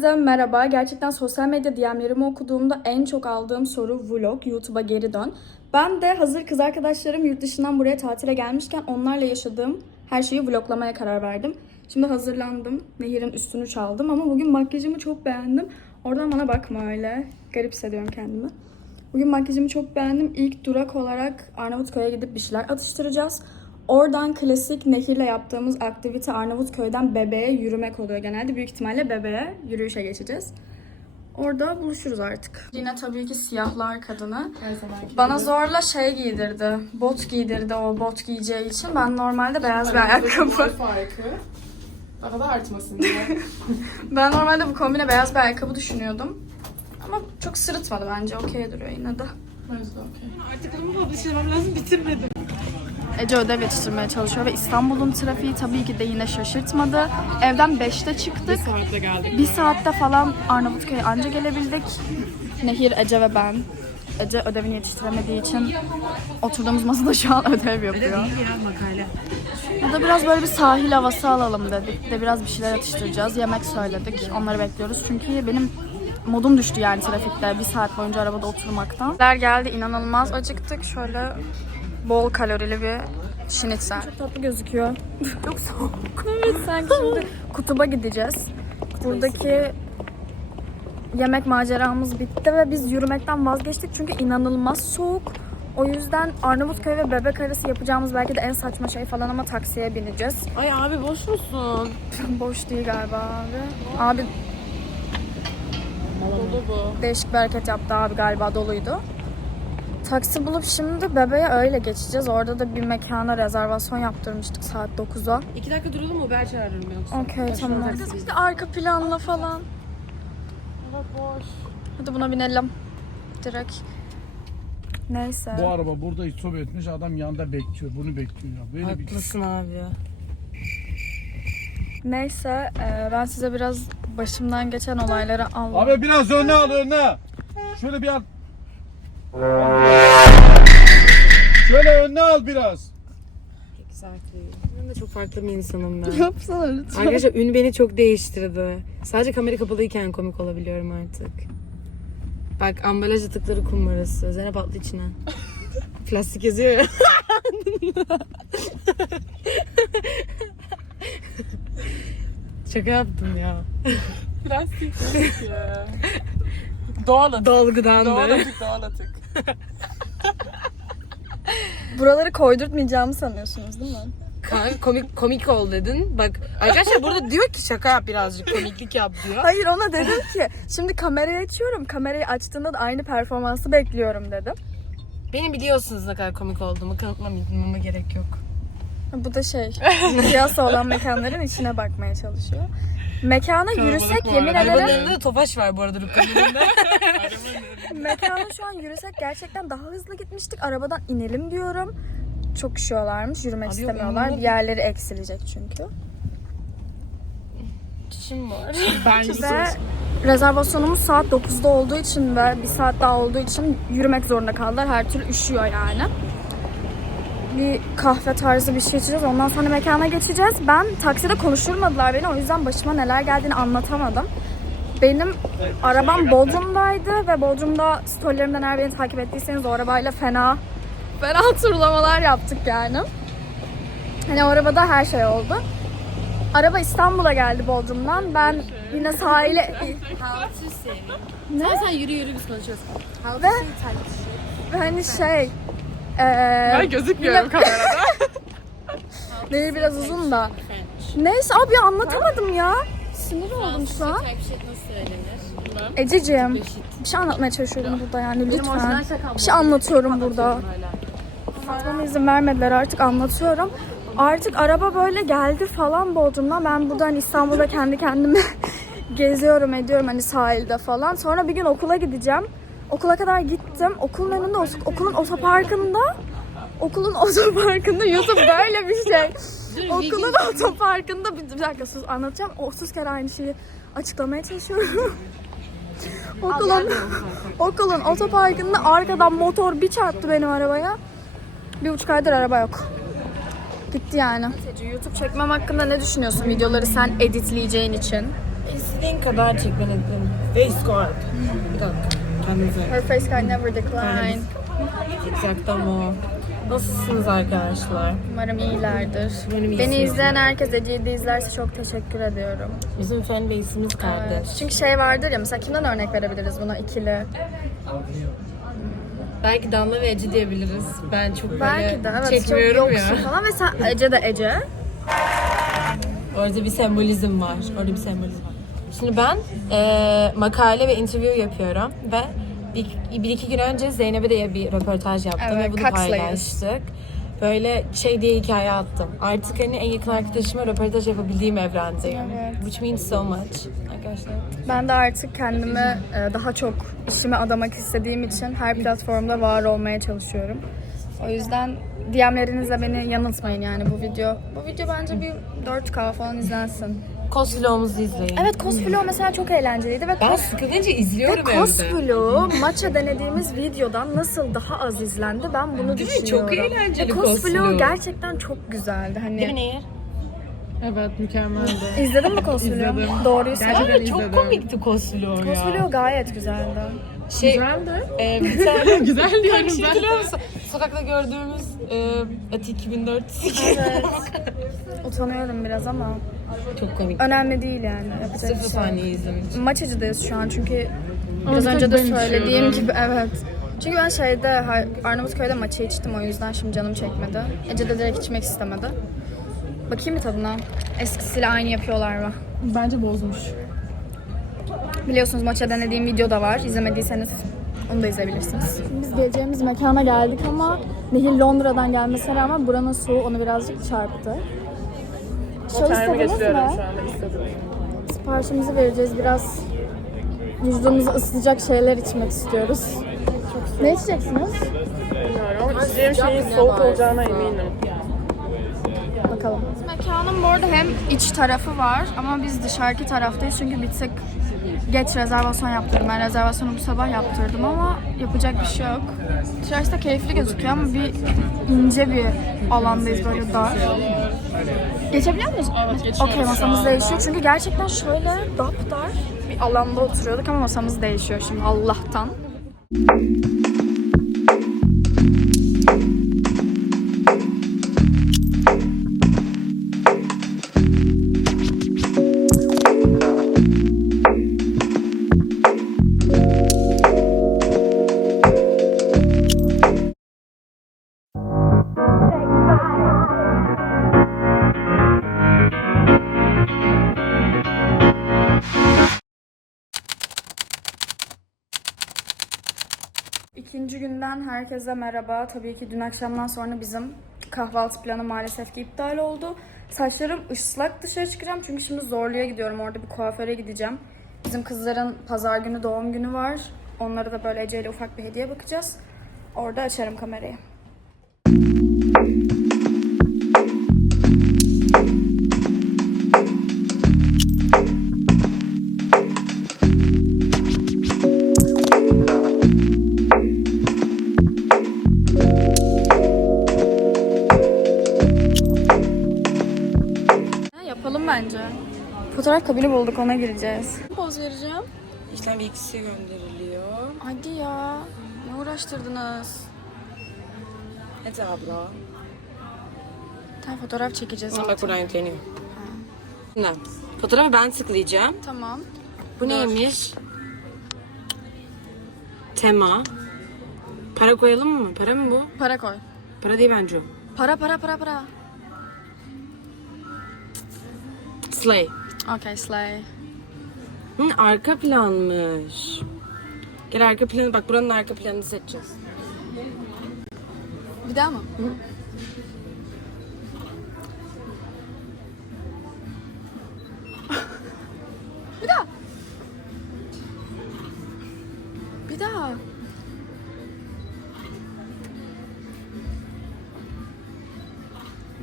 Herkese merhaba. Gerçekten sosyal medya DM'lerimi okuduğumda en çok aldığım soru vlog, YouTube'a geri dön. Ben de hazır kız arkadaşlarım yurt dışından buraya tatile gelmişken onlarla yaşadığım her şeyi vloglamaya karar verdim. Şimdi hazırlandım. Nehir'in üstünü çaldım ama bugün makyajımı çok beğendim. Oradan bana bakma öyle. Garip hissediyorum kendimi. Bugün makyajımı çok beğendim. İlk durak olarak Arnavutköy'e gidip bir şeyler atıştıracağız. Oradan klasik Nehir'le yaptığımız aktivite Arnavutköy'den bebeğe yürümek oluyor genelde. Büyük ihtimalle bebeğe yürüyüşe geçeceğiz. Orada buluşuruz artık. Yine tabii ki siyahlar kadını. Bana zorla şey giydirdi. Bot giydirdi o bot giyeceği için. Ben normalde beyaz bir ayakkabı. farkı. Daha da artmasın diye. Ben normalde bu kombine beyaz bir ayakkabı düşünüyordum. Ama çok sırıtmadı bence. Okey duruyor yine de. Bence de okey. Artık bunu publishlemem lazım bitirmedim. Ece ödev yetiştirmeye çalışıyor ve İstanbul'un trafiği tabii ki de yine şaşırtmadı. Evden 5'te çıktık. Saatte geldik. Bir saatte falan Arnavutköy'e anca gelebildik. Nehir, Ece ve ben. Ece ödevini yetiştiremediği için oturduğumuz masada şu an ödev yapıyor. ya makale. Ya da biraz böyle bir sahil havası alalım dedik. Bir De biraz bir şeyler atıştıracağız. Yemek söyledik. Onları bekliyoruz. Çünkü benim modum düştü yani trafikte. Bir saat boyunca arabada oturmaktan. Der geldi inanılmaz acıktık. Şöyle bol kalorili bir şinitzel. Çok tatlı gözüküyor. Çok soğuk. evet sanki şimdi kutuba gideceğiz. Buradaki yemek maceramız bitti ve biz yürümekten vazgeçtik çünkü inanılmaz soğuk. O yüzden Arnavutköy ve Bebek arası yapacağımız belki de en saçma şey falan ama taksiye bineceğiz. Ay abi boş musun? Boş değil galiba abi. Abi Dolu bu. değişik bir hareket yaptı abi galiba doluydu. Taksi bulup şimdi bebeğe öyle geçeceğiz. Orada da bir mekana rezervasyon yaptırmıştık saat 9'a. İki dakika duralım mı? Uber çağırırım yoksa. Okey tamam. taksi İşte arka planla falan. Evet boş. Hadi buna binelim. Direkt. Neyse. Bu araba burada istop etmiş adam yanında bekliyor. Bunu bekliyor. ya. Böyle bir Haklısın abi ya. Neyse e, ben size biraz başımdan geçen olayları anlatayım. Abi biraz öne al öne. Şöyle bir al. Şöyle önüne al biraz. Exactly. Ben de çok farklı bir insanım ben. Yapsana lütfen. Arkadaşlar ün beni çok değiştirdi. Sadece kamera kapalıyken komik olabiliyorum artık. Bak ambalaj atıkları kumbarası. Zeynep atlı içine. Plastik yazıyor ya. Şaka yaptım ya. Plastik ya. Doğal atık. Dolgudan Doğal da. atık, doğal atık. Buraları koydurtmayacağımı sanıyorsunuz değil mi? Kanka komik komik ol dedin. Bak arkadaşlar burada diyor ki şaka yap birazcık komiklik yap diyor. Hayır ona dedim ki şimdi kamerayı açıyorum. Kamerayı açtığında da aynı performansı bekliyorum dedim. Beni biliyorsunuz ne kadar komik olduğumu kanıtlamama gerek yok. Bu da şey piyasa olan mekanların içine bakmaya çalışıyor. Mekana yürüsek bu yemin arada. Arabanın ederim önünde de tofaş var bu arada Rukkan'ın önünde. mekana şu an yürüsek gerçekten daha hızlı gitmiştik. Arabadan inelim diyorum. Çok üşüyorlarmış. Yürümek Abi yok, istemiyorlar. umurumda yerleri eksilecek çünkü. Çişim var. Ben Ve rezervasyonumuz saat 9'da olduğu için ve bir saat daha olduğu için yürümek zorunda kaldılar. Her türlü üşüyor yani. Bir kahve tarzı bir şey içeceğiz. Ondan sonra mekana geçeceğiz. Ben takside konuşturmadılar beni. O yüzden başıma neler geldiğini anlatamadım. Benim arabam Bodrum'daydı ve Bodrum'da storylerimden eğer beni takip ettiyseniz o arabayla fena fena turlamalar yaptık yani. Hani o arabada her şey oldu. Araba İstanbul'a geldi Bodrum'dan. Ben yine sahile... Ne? Sen yürü yürü biz konuşuyoruz. Ve, ve hani şey... Eee Ben gözükmüyorum kamerada. Değil biraz uzun da. Neyse abi anlatamadım ya. Sinir oldum şu an. Ececiğim. Bir şey anlatmaya çalışıyorum burada yani lütfen. Bir şey anlatıyorum burada. Bana izin vermediler artık anlatıyorum. Artık araba böyle geldi falan Bodrum'dan. Ben buradan İstanbul'da kendi kendime geziyorum ediyorum hani sahilde falan. Sonra bir gün okula gideceğim. Okula kadar gittim. Okulun önünde, okulun otoparkında okulun otoparkında YouTube böyle bir şey. Okulun otoparkında bir, bir dakika sus anlatacağım. 30 kere aynı şeyi açıklamaya çalışıyorum. okulun okulun otoparkında arkadan motor bir çarptı benim arabaya. Bir buçuk aydır araba yok. Gitti yani. YouTube çekmem hakkında ne düşünüyorsun videoları sen editleyeceğin için? İstediğin kadar çek ben ettim. Face squat. Bir dakika. Kendinize. Her face can never decline. Exactam o. Nasılsınız arkadaşlar? Umarım iyilerdir. Umarım Beni iyisiniz. izleyen herkes Ece'yi izlerse çok teşekkür ediyorum. Bizim fan base'imiz kardeş. Evet. Çünkü şey vardır ya mesela kimden örnek verebiliriz buna ikili? Belki Danla ve Ece diyebiliriz. Ben çok böyle Belki de evet çok çekmiyorum yoksun ya. falan ve sen Ece de Ece. Orada bir sembolizm var. Orada bir sembolizm var. Şimdi ben eee, makale ve interview yapıyorum ve bir, bir iki gün önce Zeynep'e de bir röportaj yaptım Evet, ve bunu Kaks'layız. paylaştık. Böyle şey diye hikaye attım. Artık hani en yakın arkadaşıma röportaj yapabildiğim evrendeyim. Evet. Which means so much. Arkadaşlar. Ben de artık kendimi e, daha çok işime adamak istediğim için her platformda var olmaya çalışıyorum. O yüzden DM'lerinizle beni yanıltmayın yani bu video. Bu video bence bir 4K falan izlensin. Cosvlog'umuzu izleyin. Evet Cosplay mesela çok eğlenceliydi ve Ben Cos sıkılınca ve izliyorum evde. Cosplay maça denediğimiz videodan nasıl daha az izlendi ben bunu Değil mi? düşünüyorum. Çok eğlenceli Ve gerçekten çok güzeldi. Değil mi Hani Nehir? Evet mükemmeldi. izledin mi? İzledim. Doğruyu söyle. Gerçekten Abi çok izledim. komikti Cosvlog ya. Cosplay gayet güzeldi. Şey, Güzeldi. e, bir tane Güzel diyorum Şey ben. hatırlıyor musun? Sokakta gördüğümüz e, Ati 2004 Evet. Utanıyorum biraz ama Çok komik. önemli değil yani. Yapacak Sıfır bir şey yok. saniye izlemiş. Maçacıdayız şu an çünkü biraz bir önce de ben söylediğim içiyorum. gibi evet. Çünkü ben şeyde Har- Arnavutköy'de maçı içtim o yüzden şimdi canım çekmedi. Ece de direkt içmek istemedi. Bakayım mı tadına? Eskisiyle aynı yapıyorlar mı? Bence bozmuş. Biliyorsunuz maça denediğim video da var. İzlemediyseniz onu da izleyebilirsiniz. Biz geleceğimiz mekana geldik ama Nehir Londra'dan gelmesine rağmen buranın soğuğu onu birazcık çarptı. Şöyle istediniz geçiriyorum mi? şu anda istedim. Siparişimizi vereceğiz. Biraz vücudumuzu ısıtacak şeyler içmek istiyoruz. Ne içeceksiniz? Bilmiyorum içeceğim şeyin soğuk olacağına eminim. Bakalım. Mekanın bu arada hem iç tarafı var ama biz dışarıki taraftayız çünkü bir tık geç rezervasyon yaptırdım. Ben rezervasyonu bu sabah yaptırdım ama yapacak bir şey yok. Dışarısı da keyifli gözüküyor ama bir ince bir alandayız böyle dar. Geçebiliyor muyuz? Evet geçiyoruz Okey masamız değişiyor çünkü gerçekten şöyle dar bir alanda oturuyorduk ama masamız değişiyor şimdi Allah'tan. Herkese merhaba. Tabii ki dün akşamdan sonra bizim kahvaltı planı maalesef ki iptal oldu. Saçlarım ıslak dışarı çıkacağım çünkü şimdi Zorlu'ya gidiyorum. Orada bir kuaföre gideceğim. Bizim kızların pazar günü doğum günü var. Onlara da böyle Ece ufak bir hediye bakacağız. Orada açarım kamerayı. Kabini bulduk ona gireceğiz. Poz vereceğim. İşlem bilgisi gönderiliyor. Hadi ya. Ne uğraştırdınız? Evet abla. Tamam fotoğraf çekeceğiz. Bak buradan yükleniyor. Şimdi fotoğrafı ben tıklayacağım. Tamam. Bu neymiş? Tema. Para koyalım mı? Para mı bu? Para koy. Para değil bence o. Para para para para. Slay. Okay slay. Hı, arka planmış. Gel arka planı bak buranın arka planını seçeceğiz. Bir daha mı? bir daha. Bir daha.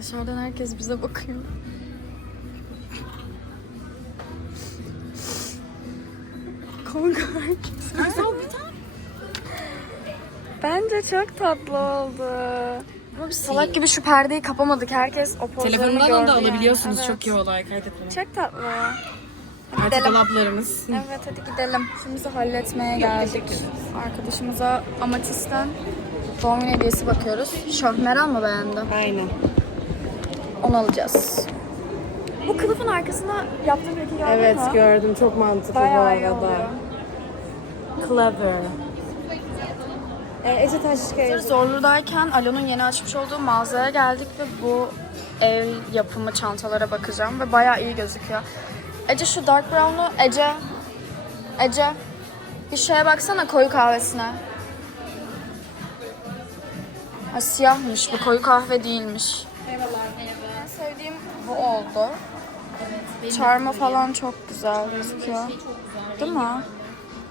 Dışarıdan herkes bize bakıyor. Bence çok tatlı oldu. Salak gibi şu perdeyi kapamadık. Herkes o pozlarını gördü Telefonundan da yani. alabiliyorsunuz. Evet. Çok iyi olay kaydetme. Çok tatlı. Artık dolaplarımız. Evet hadi gidelim. Şimdi bizi halletmeye geldik. Arkadaşımıza Amatist'ten doğum günü hediyesi bakıyoruz. Şahmeran mı beğendi? Aynen. Onu alacağız. Bu kılıfın arkasına yaptığım peki gördün Evet mü? gördüm. Çok mantıklı Bayağı bu iyi arada. oluyor. Clever. E, Ece Taşkaya. Zorlu'dayken Alo'nun yeni açmış olduğu mağazaya geldik ve bu el yapımı çantalara bakacağım ve bayağı iyi gözüküyor. Ece şu dark brown'u Ece Ece bir şeye baksana koyu kahvesine. Ha, siyahmış bu koyu kahve değilmiş. En sevdiğim bu oldu. Çarmı falan çok güzel gözüküyor. Değil mi?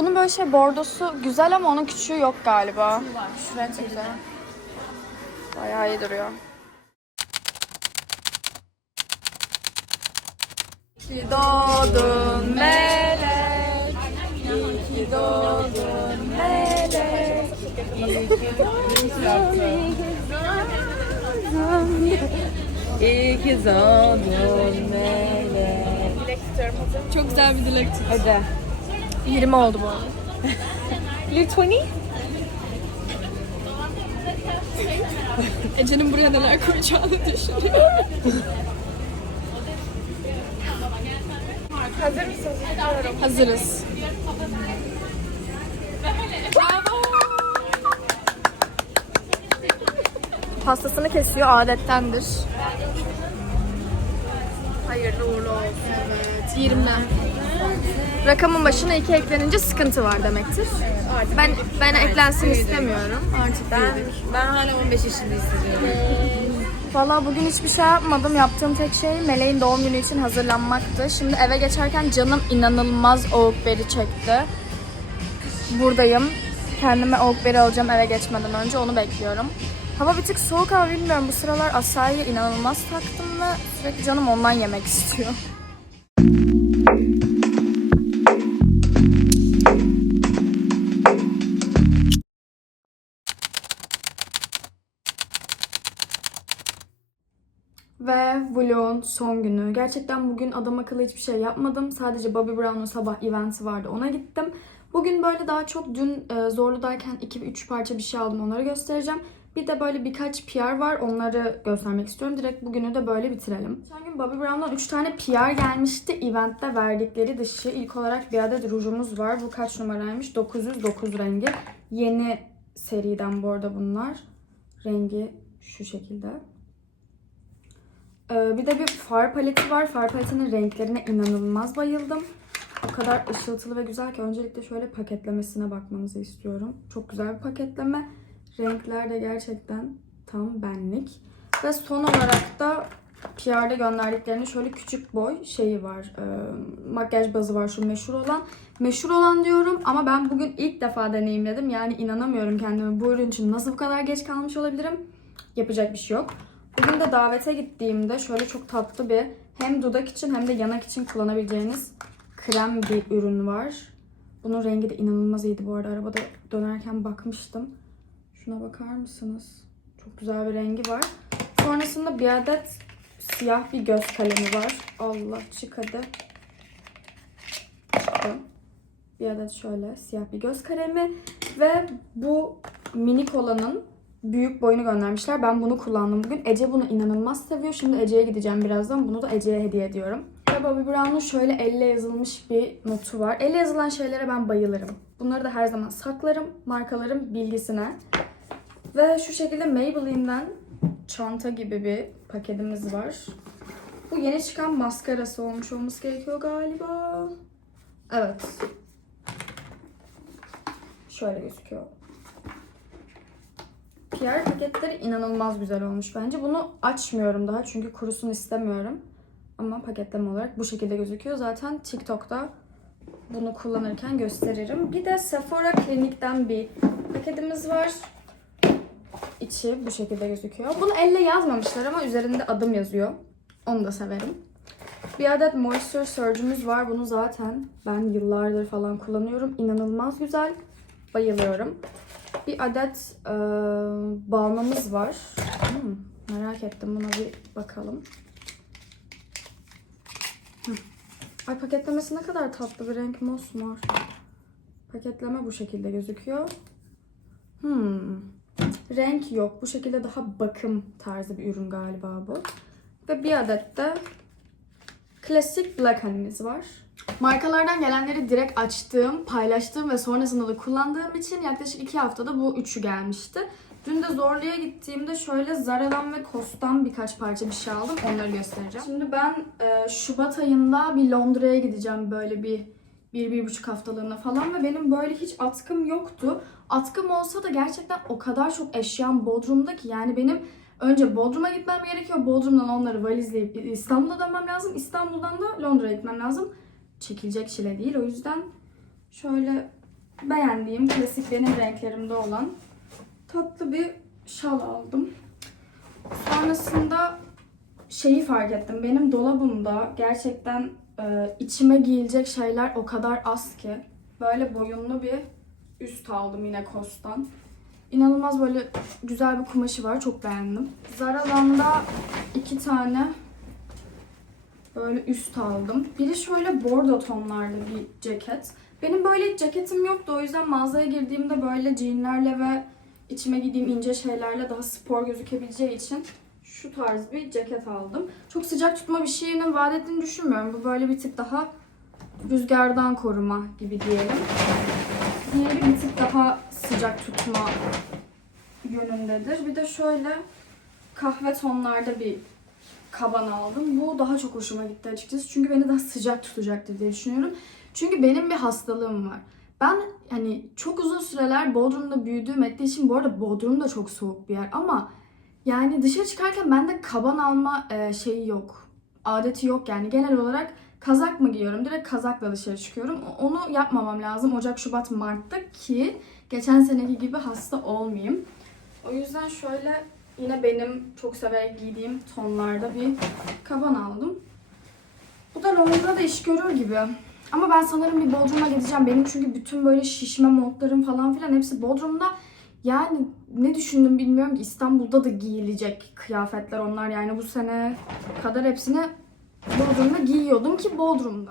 Bunun böyle şey bordosu güzel ama onun küçüğü yok galiba. Şu renk de güzel. Bayağı iyi duruyor. Ki doğdun melek. Ki doğdun melek. İyi ki doğdun melek. Çok güzel bir dilek Hadi. 20 oldu bu arada. Little 20? Ece'nin buraya neler koyacağını düşünüyorum. Hazır mısınız? Hazırız. Pastasını kesiyor adettendir. Hayırlı uğurlu olsun. Evet. 20. Rakamın başına iki eklenince sıkıntı var demektir. Ben ben eklensin istemiyorum. Artık Ben, büyüdük. ben hala 15 yaşında hissediyorum. Valla bugün hiçbir şey yapmadım. Yaptığım tek şey Meleğin doğum günü için hazırlanmaktı. Şimdi eve geçerken canım inanılmaz oakberry çekti. Buradayım. Kendime oakberry alacağım eve geçmeden önce. Onu bekliyorum. Hava bir tık soğuk ama bilmiyorum. Bu sıralar asayı inanılmaz taktım ve sürekli canım ondan yemek istiyor. Ve vlogun son günü. Gerçekten bugün adam akıllı hiçbir şey yapmadım. Sadece Bobby Brown'un sabah eventi vardı. Ona gittim. Bugün böyle daha çok dün e, Zorlu'dayken 2-3 parça bir şey aldım. Onları göstereceğim. Bir de böyle birkaç PR var. Onları göstermek istiyorum. Direkt bugünü de böyle bitirelim. Geçen gün Bobby Brown'dan 3 tane PR gelmişti. Eventte verdikleri dışı. İlk olarak bir adet rujumuz var. Bu kaç numaraymış? 909 rengi. Yeni seriden bu arada bunlar. Rengi şu şekilde. Ee, bir de bir far paleti var. Far paletinin renklerine inanılmaz bayıldım. O kadar ışıltılı ve güzel ki öncelikle şöyle paketlemesine bakmanızı istiyorum. Çok güzel bir paketleme. Renkler de gerçekten tam benlik. Ve son olarak da PR'da gönderdiklerinde şöyle küçük boy şeyi var. e, makyaj bazı var şu meşhur olan. Meşhur olan diyorum ama ben bugün ilk defa deneyimledim. Yani inanamıyorum kendime bu ürün için nasıl bu kadar geç kalmış olabilirim. Yapacak bir şey yok. Bugün de davete gittiğimde şöyle çok tatlı bir hem dudak için hem de yanak için kullanabileceğiniz krem bir ürün var. Bunun rengi de inanılmaz iyiydi bu arada. Arabada dönerken bakmıştım. Şuna bakar mısınız? Çok güzel bir rengi var. Sonrasında bir adet siyah bir göz kalemi var. Allah çık hadi. Çıktı. Bir adet şöyle siyah bir göz kalemi. Ve bu minik olanın büyük boyunu göndermişler. Ben bunu kullandım bugün. Ece bunu inanılmaz seviyor. Şimdi Ece'ye gideceğim birazdan. Bunu da Ece'ye hediye ediyorum. Ve Bobbi Brown'un şöyle elle yazılmış bir notu var. Elle yazılan şeylere ben bayılırım. Bunları da her zaman saklarım. Markaların bilgisine. Ve şu şekilde Maybelline'den çanta gibi bir paketimiz var. Bu yeni çıkan maskarası olmuş olması gerekiyor galiba. Evet. Şöyle gözüküyor. PR paketleri inanılmaz güzel olmuş bence. Bunu açmıyorum daha çünkü kurusun istemiyorum. Ama paketleme olarak bu şekilde gözüküyor. Zaten TikTok'ta bunu kullanırken gösteririm. Bir de Sephora Klinik'ten bir paketimiz var. İçi bu şekilde gözüküyor. Bunu elle yazmamışlar ama üzerinde adım yazıyor. Onu da severim. Bir adet Moisture Surge'ümüz var. Bunu zaten ben yıllardır falan kullanıyorum. İnanılmaz güzel. Bayılıyorum. Bir adet e, balmamız var. Hmm, merak ettim. Buna bir bakalım. Hı. Ay paketlemesi ne kadar tatlı bir renk mosmor. Paketleme bu şekilde gözüküyor. Hmm. Renk yok. Bu şekilde daha bakım tarzı bir ürün galiba bu. Ve bir adet de klasik Black Honey'miz var. Markalardan gelenleri direkt açtığım, paylaştığım ve sonrasında da kullandığım için yaklaşık iki haftada bu üçü gelmişti. Dün de Zorlu'ya gittiğimde şöyle Zara'dan ve Cost'tan birkaç parça bir şey aldım. Onları göstereceğim. Şimdi ben e, Şubat ayında bir Londra'ya gideceğim böyle bir bir, bir buçuk haftalığına falan ve benim böyle hiç atkım yoktu. Atkım olsa da gerçekten o kadar çok eşyam Bodrum'da ki yani benim önce Bodrum'a gitmem gerekiyor. Bodrum'dan onları valizleyip İstanbul'a dönmem lazım. İstanbul'dan da Londra'ya gitmem lazım. Çekilecek çile değil. O yüzden şöyle beğendiğim klasik benim renklerimde olan tatlı bir şal aldım. Sonrasında şeyi fark ettim. Benim dolabımda gerçekten e, içime giyilecek şeyler o kadar az ki. Böyle boyunlu bir üst aldım yine Kos'tan. İnanılmaz böyle güzel bir kumaşı var. Çok beğendim. Zara'dan da iki tane böyle üst aldım. Biri şöyle bordo tonlarda bir ceket. Benim böyle ceketim yoktu. O yüzden mağazaya girdiğimde böyle jeanlerle ve içime giydiğim ince şeylerle daha spor gözükebileceği için şu tarz bir ceket aldım. Çok sıcak tutma bir şeyinin vaat ettiğini düşünmüyorum. Bu böyle bir tık daha rüzgardan koruma gibi diyelim. Diğeri bir tık daha sıcak tutma yönündedir. Bir de şöyle kahve tonlarda bir kaban aldım. Bu daha çok hoşuma gitti açıkçası. Çünkü beni daha sıcak tutacaktır diye düşünüyorum. Çünkü benim bir hastalığım var. Ben hani çok uzun süreler Bodrum'da büyüdüğüm ettiği için bu arada Bodrum da çok soğuk bir yer ama yani dışarı çıkarken bende kaban alma e, şeyi yok. Adeti yok yani. Genel olarak kazak mı giyiyorum? Direkt kazakla dışarı çıkıyorum. Onu yapmamam lazım Ocak, Şubat, Mart'ta ki geçen seneki gibi hasta olmayayım. O yüzden şöyle yine benim çok severek giydiğim tonlarda bir kaban aldım. Bu da Londra'da iş görür gibi. Ama ben sanırım bir Bodrum'a gideceğim. Benim çünkü bütün böyle şişme montlarım falan filan hepsi Bodrum'da. Yani ne düşündüm bilmiyorum ki İstanbul'da da giyilecek kıyafetler onlar. Yani bu sene kadar hepsini Bodrum'da giyiyordum ki Bodrum'da.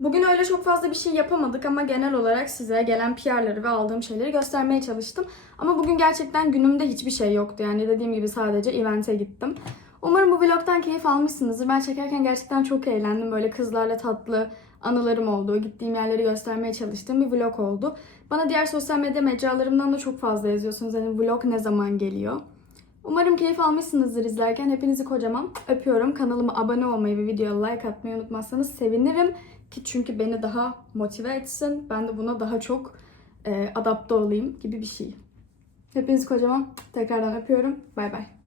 Bugün öyle çok fazla bir şey yapamadık ama genel olarak size gelen PR'ları ve aldığım şeyleri göstermeye çalıştım. Ama bugün gerçekten günümde hiçbir şey yoktu. Yani dediğim gibi sadece event'e gittim. Umarım bu vlogdan keyif almışsınızdır. Ben çekerken gerçekten çok eğlendim. Böyle kızlarla tatlı anılarım oldu. Gittiğim yerleri göstermeye çalıştığım bir vlog oldu. Bana diğer sosyal medya mecralarımdan da çok fazla yazıyorsunuz. Hani vlog ne zaman geliyor? Umarım keyif almışsınızdır izlerken. Hepinizi kocaman öpüyorum. Kanalıma abone olmayı ve videoya like atmayı unutmazsanız sevinirim. Ki çünkü beni daha motive etsin. Ben de buna daha çok e, adapte olayım gibi bir şey. Hepinizi kocaman tekrardan öpüyorum. Bay bay.